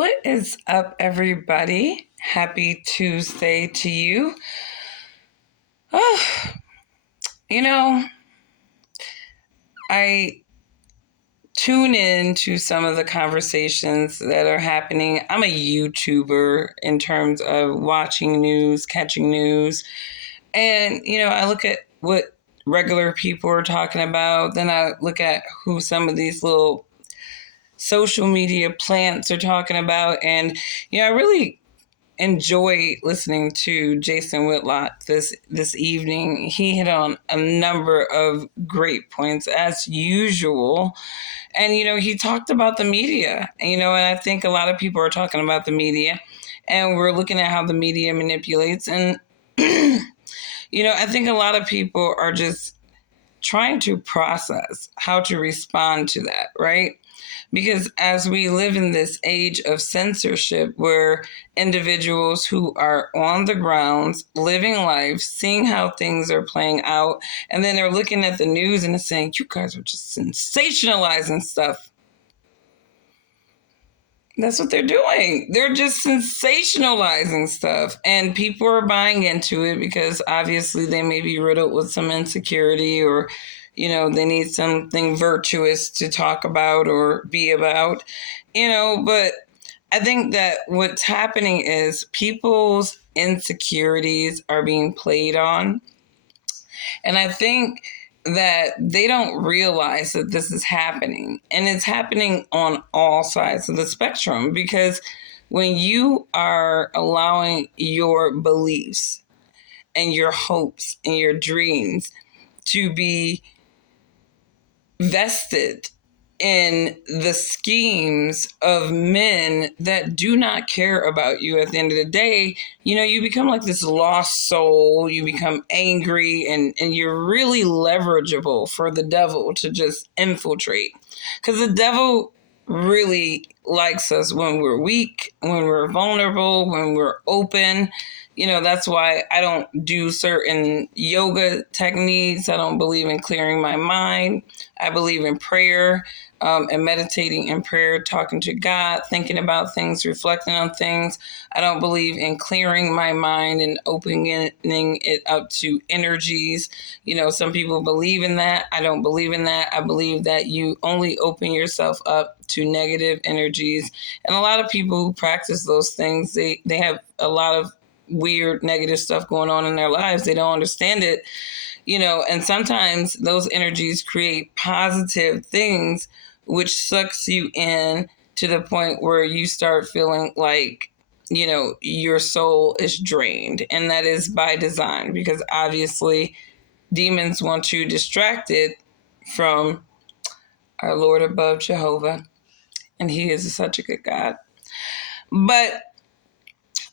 What is up, everybody? Happy Tuesday to you. Oh, you know, I tune in to some of the conversations that are happening. I'm a YouTuber in terms of watching news, catching news. And, I look at what regular people are talking about. Then I look at who some of these little social media plants are talking about. And, I really enjoy listening to Jason Whitlock this evening. He hit on a number of great points as usual. And he talked about the media. And I think a lot of people are talking about the media, and we're looking at how the media manipulates. And I think a lot of people are just trying to process how to respond to that, right? Because as we live in this age of censorship where individuals who are on the grounds, living life, seeing how things are playing out, and then they're looking at the news and saying, you guys are just sensationalizing stuff. That's what they're doing. They're just sensationalizing stuff. And people are buying into it because obviously they may be riddled with some insecurity, or, they need something virtuous to talk about or be about, but I think that what's happening is people's insecurities are being played on. And I think that they don't realize that this is happening. And it's happening on all sides of the spectrum, because when you are allowing your beliefs and your hopes and your dreams to be vested in the schemes of men that do not care about you at the end of the day, you become like this lost soul. You become angry, and you're really leverageable for the devil to just infiltrate. Because the devil really likes us when we're weak, when we're vulnerable, when we're open. That's why I don't do certain yoga techniques. I don't believe in clearing my mind. I believe in prayer, and meditating in prayer, talking to God, thinking about things, reflecting on things. I don't believe in clearing my mind and opening it up to energies. Some people believe in that. I don't believe in that. I believe that you only open yourself up to negative energies. And a lot of people who practice those things, they have a lot of weird negative stuff going on in their lives. They don't understand it, and sometimes those energies create positive things, which sucks you in to the point where you start feeling like, your soul is drained. And that is by design, because obviously demons want you distracted from our Lord above, Jehovah. And he is such a good God. But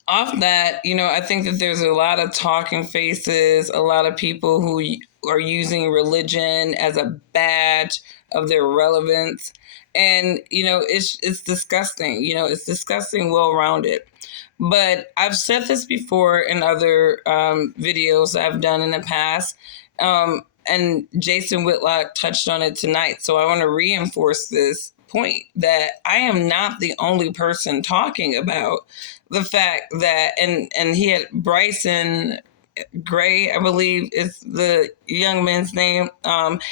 off that, I think that there's a lot of talking faces, a lot of people who are using religion as a badge of their relevance. And, it's disgusting. It's disgusting, well-rounded. But I've said this before in other videos I've done in the past. And Jason Whitlock touched on it tonight. So I want to reinforce this point that I am not the only person talking about the fact that, and he had Bryson Gray, I believe is the young man's name.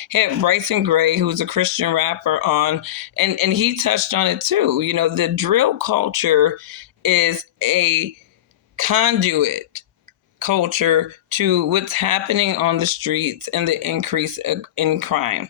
He had Bryson Gray, who's a Christian rapper, on, and he touched on it too. The drill culture is a conduit culture to what's happening on the streets and the increase in crime.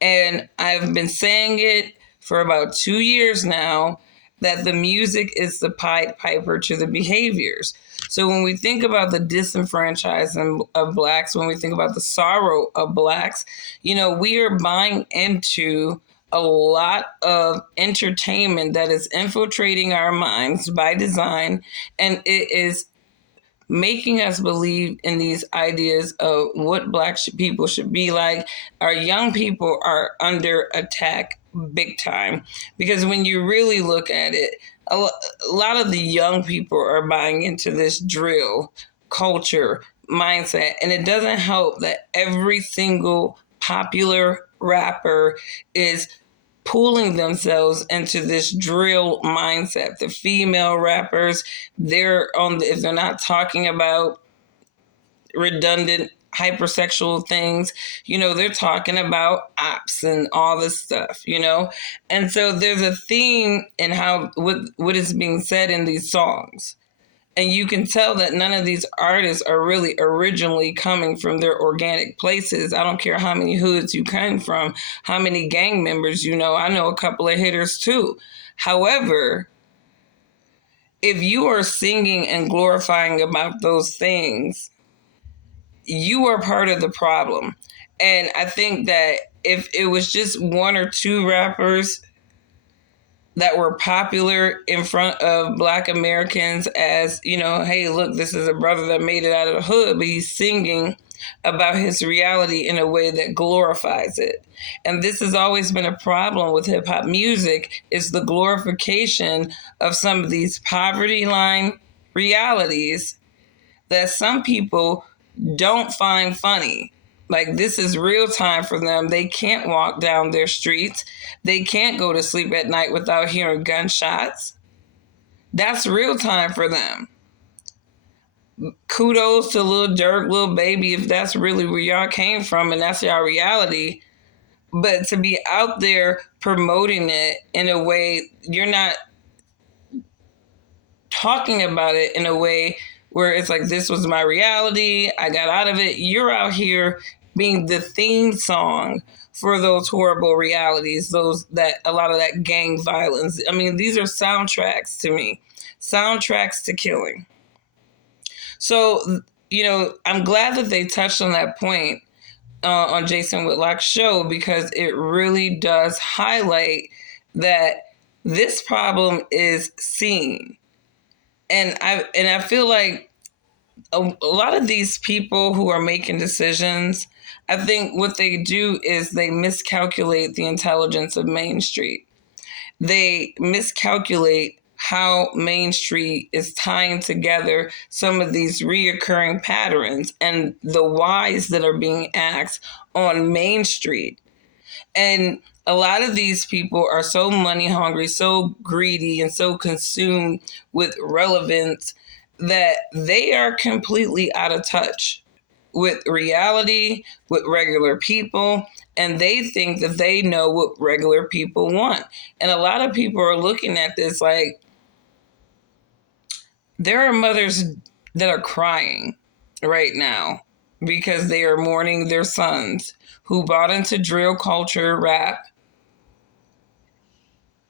And I've been saying it for about 2 years now, that the music is the Pied Piper to the behaviors. So when we think about the disenfranchisement of Blacks, when we think about the sorrow of Blacks, we are buying into a lot of entertainment that is infiltrating our minds by design, and it is making us believe in these ideas of what Black people should be like. Our young people are under attack big time, because when you really look at it, a lot of the young people are buying into this drill culture mindset. And it doesn't help that every single popular rapper is pulling themselves into this drill mindset. The female rappers, if they're not talking about redundant hypersexual things, they're talking about ops and all this stuff, and so there's a theme in how what is being said in these songs. And you can tell that none of these artists are really originally coming from their organic places. I don't care how many hoods you came from, how many gang members you know. I know a couple of hitters too. However, if you are singing and glorifying about those things, you are part of the problem. And I think that if it was just one or two rappers that were popular in front of Black Americans as, hey, look, this is a brother that made it out of the hood, but he's singing about his reality in a way that glorifies it. And this has always been a problem with hip hop music, is the glorification of some of these poverty line realities that some people don't find funny. Like, this is real time for them. They can't walk down their streets. They can't go to sleep at night without hearing gunshots. That's real time for them. Kudos to Lil Durk, Lil Baby, if that's really where y'all came from and that's y'all reality. But to be out there promoting it in a way, you're not talking about it in a way where it's like, this was my reality, I got out of it. You're out here being the theme song for those horrible realities, a lot of that gang violence. I mean, these are soundtracks to me, soundtracks to killing. So, I'm glad that they touched on that point on Jason Whitlock's show, because it really does highlight that this problem is seen. And I feel like a lot of these people who are making decisions, I think what they do is they miscalculate the intelligence of Main Street. They miscalculate how Main Street is tying together some of these reoccurring patterns and the whys that are being asked on Main Street. And a lot of these people are so money hungry, so greedy, and so consumed with relevance that they are completely out of touch with reality, with regular people, and they think that they know what regular people want. And a lot of people are looking at this like, there are mothers that are crying right now because they are mourning their sons who bought into drill culture rap,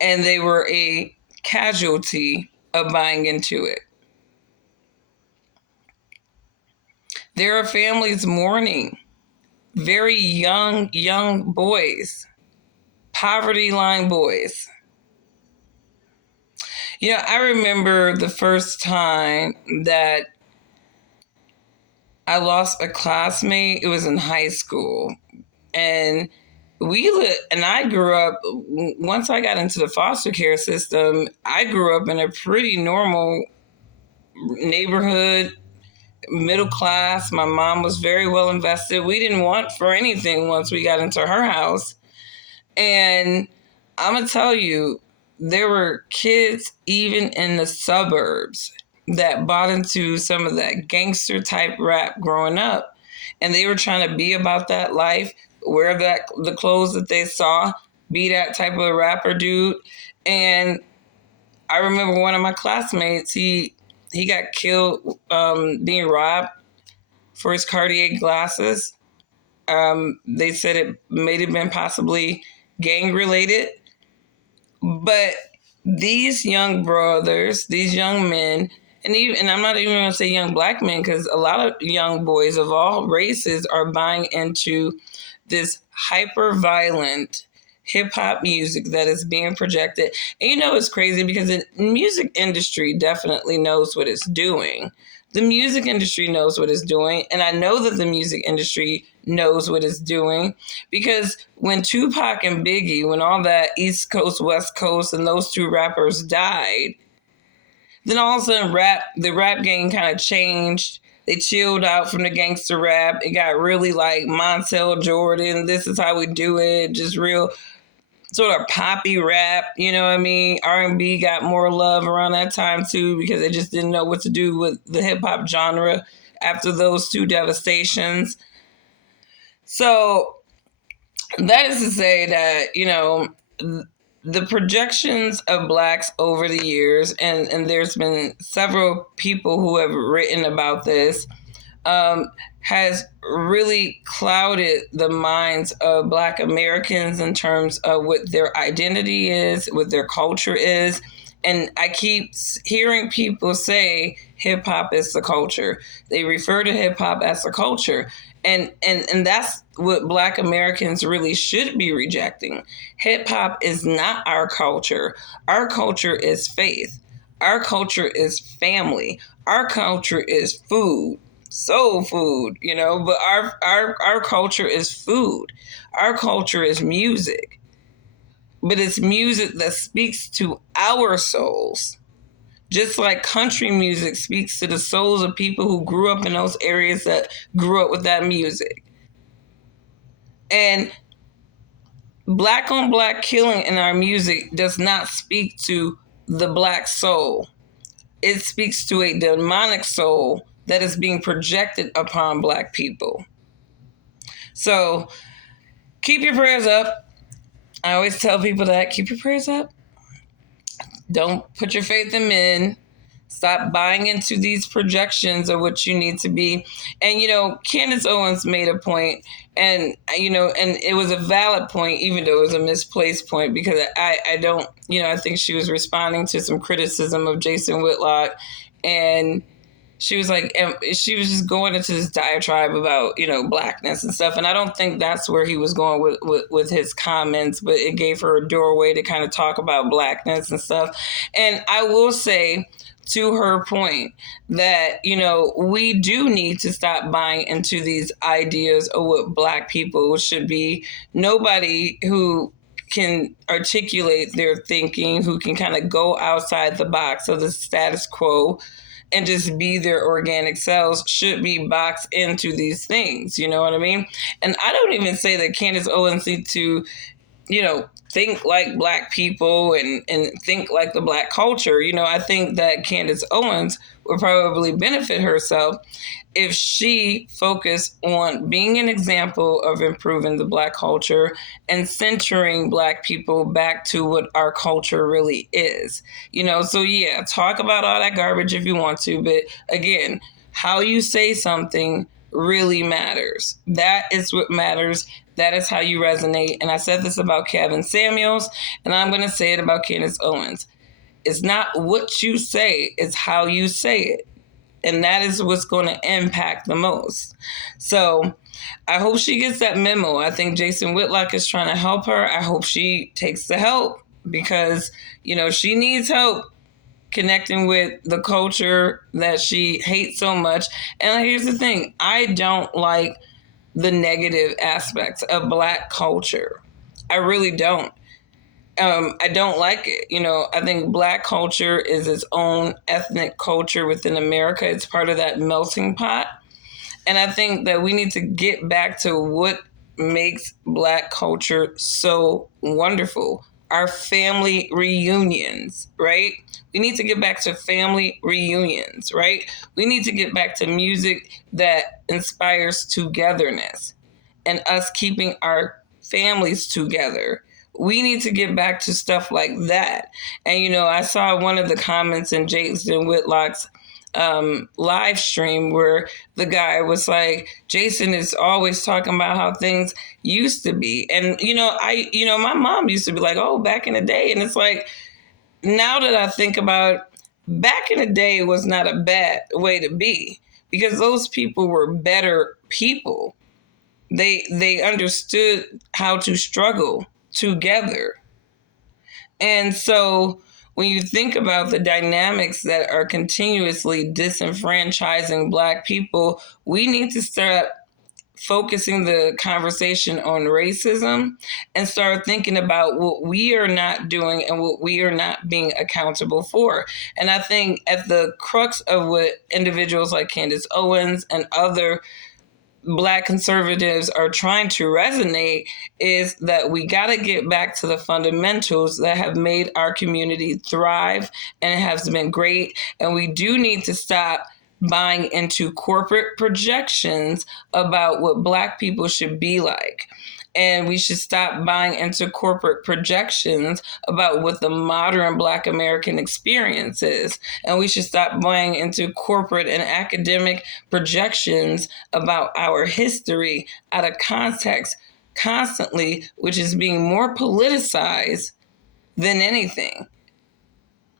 and they were a casualty of buying into it. There are families mourning very young boys, poverty line boys. I remember the first time that I lost a classmate. It was in high school. And I grew up, once I got into the foster care system, I grew up in a pretty normal neighborhood, middle class. My mom was very well invested. We didn't want for anything once we got into her house. And I'm going to tell you, there were kids even in the suburbs that bought into some of that gangster type rap growing up. And they were trying to be about that life, wear the clothes that they saw, be that type of rapper dude. And I remember one of my classmates, he got killed being robbed for his Cartier glasses. They said it may have been possibly gang related. But these young brothers, these young men, and I'm not even going to say young Black men, because a lot of young boys of all races are buying into this hyper violent hip hop music that is being projected. And it's crazy because the music industry definitely knows what it's doing. The music industry knows what it's doing. And I know that the music industry knows what it's doing, because when Tupac and Biggie, when all that East Coast, West Coast, and those two rappers died, then all of a sudden the rap game kind of changed. They chilled out from the gangster rap. It got really like Montel Jordan, this is how we do it, just real sort of poppy rap, you know what I mean? R&B got more love around that time too because they just didn't know what to do with the hip hop genre after those two devastations. So that is to say that, the projections of blacks over the years, and there's been several people who have written about this, um, has really clouded the minds of Black Americans in terms of what their identity is, what their culture is. And I keep hearing people say hip hop is the culture. They refer to hip hop as the culture. And that's what Black Americans really should be rejecting. Hip hop is not our culture. Our culture is faith. Our culture is family. Our culture is food, soul food, but our culture is food. Our culture is music, but it's music that speaks to our souls, just like country music speaks to the souls of people who grew up in those areas that grew up with that music. And black on black killing in our music does not speak to the black soul. It speaks to a demonic soul that is being projected upon black people. So keep your prayers up. I always tell people that. Keep your prayers up. Don't put your faith in men. Stop buying into these projections of what you need to be. And, Candace Owens made a point, and, and it was a valid point, even though it was a misplaced point, because I don't, I think she was responding to some criticism of Jason Whitlock. And she was like, she was just going into this diatribe about, blackness and stuff. And I don't think that's where he was going with his comments, but it gave her a doorway to kind of talk about blackness and stuff. And I will say, to her point, that, we do need to stop buying into these ideas of what black people should be. Nobody who can articulate their thinking, who can kind of go outside the box of the status quo and just be their organic selves, should be boxed into these things. You know what I mean? And I don't even say that Candace Owens needs to, think like black people and think like the black culture. I think that Candace Owens would probably benefit herself if she focused on being an example of improving the black culture and centering black people back to what our culture really is. So yeah, talk about all that garbage if you want to, but again, how you say something really matters. That is what matters. That is how you resonate. And I said this about Kevin Samuels, and I'm going to say it about Candace Owens. It's not what you say, it's how you say it. And that is what's going to impact the most. So I hope she gets that memo. I think Jason Whitlock is trying to help her. I hope she takes the help because, she needs help connecting with the culture that she hates so much. And here's the thing. I don't like the negative aspects of black culture. I really don't. I don't like it. I think black culture is its own ethnic culture within America. It's part of that melting pot. And I think that we need to get back to what makes black culture so wonderful. Our family reunions, right? We need to get back to family reunions, right? We need to get back to music that inspires togetherness and us keeping our families together. We need to get back to stuff like that. And, I saw one of the comments in Jason Whitlock's live stream where the guy was like, Jason is always talking about how things used to be. And, my mom used to be like, oh, back in the day. And it's like, now that I think about it, back in the day was not a bad way to be because those people were better people. They understood how to struggle together. And so when you think about the dynamics that are continuously disenfranchising black people, we need to start focusing the conversation on racism and start thinking about what we are not doing and what we are not being accountable for. And I think at the crux of what individuals like Candace Owens and other Black conservatives are trying to resonate is that we got to get back to the fundamentals that have made our community thrive and it has been great. And we do need to stop buying into corporate projections about what Black people should be like. And we should stop buying into corporate projections about what the modern Black American experience is. And we should stop buying into corporate and academic projections about our history out of context constantly, which is being more politicized than anything.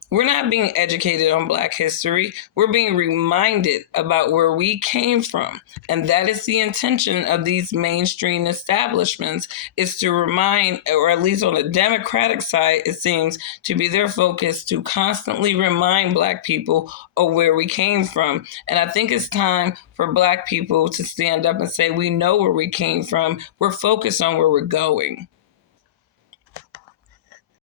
We're not being educated on Black history. We're being reminded about where we came from. And that is the intention of these mainstream establishments, is to remind, or at least on the Democratic side, it seems to be their focus to constantly remind Black people of where we came from. And I think it's time for Black people to stand up and say, we know where we came from. We're focused on where we're going.